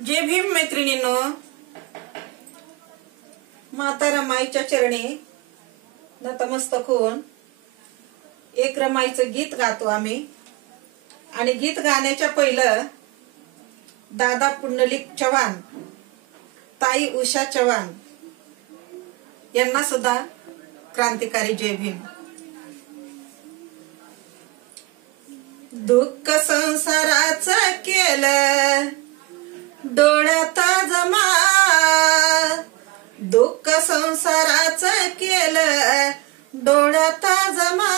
जय भीम मैत्रिणींनो, माता रमाईच्या चरणी नतमस्तक होऊन एक रमाईचं गीत गातो आम्ही। आणि गीत गाण्याच्या पहिलं दादा पुंडलिक चव्हाण, ताई उषा चव्हाण यांना सुद्धा क्रांतिकारी जय भीम। दुःख संसाराचं केलं डोळ्यात जमा, दुःख संसाराचं केलं डोळ्यात जमा।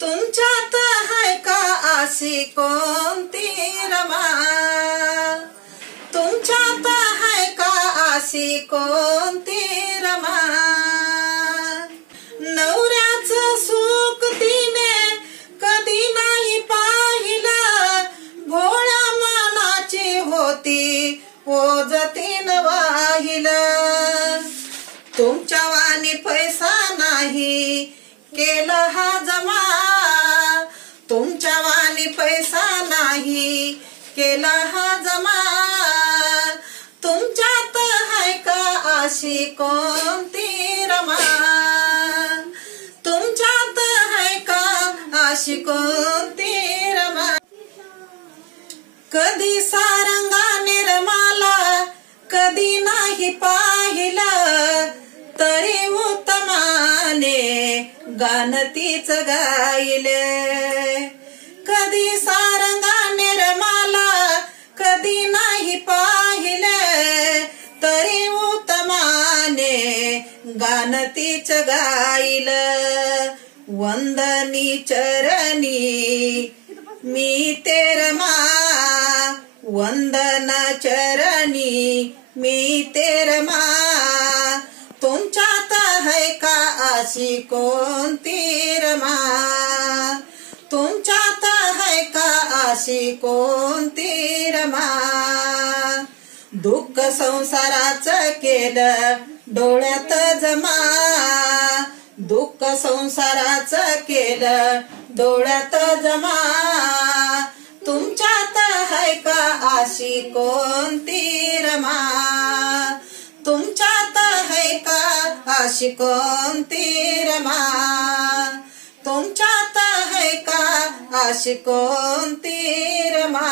तुमच्यात हाय का अशी कोणती रमा, तुमच्यात हाय का अशी कोणती रमा। नवऱ्याचं सुख तिने कधी नाही पाहिलं, भोळ्या मनाची होती ओझतीन वाहिलं। तुमच्या वाणी पैसा नाही केला हा जमा, तुमच्या वाणी पैसा नाही केला हा जमा। तुमच्यात हाय का अशी कोणती रमा, तुमच्यात हाय का अशी कोणती रमा। कधी सारंगाने रमाला कधी नाही पाहिलं, तरी उत्तमाने गाणं तीच गायले। कधी सारंगाने रमाला कधी नाही पाहिलं, तरी उत्तमाने गाणं तीच गायलं। वंदनी चरणी मी ते रमा, वंदन चरणी मी ते रमा। तुमच्यात है का अशी कोणती रमा, तुमच्यात है का अशी कोणती रमा। दुःख संसाराचं केलं डोळ्यात जमा, दुःख संसाराचं केलं डोळ्यात जमा। तुमच्यात है का अशी कोणती रमा, तुमच्यात है का अशी कोणती रमा, तुमच्यात है का अशी कोणती रमा।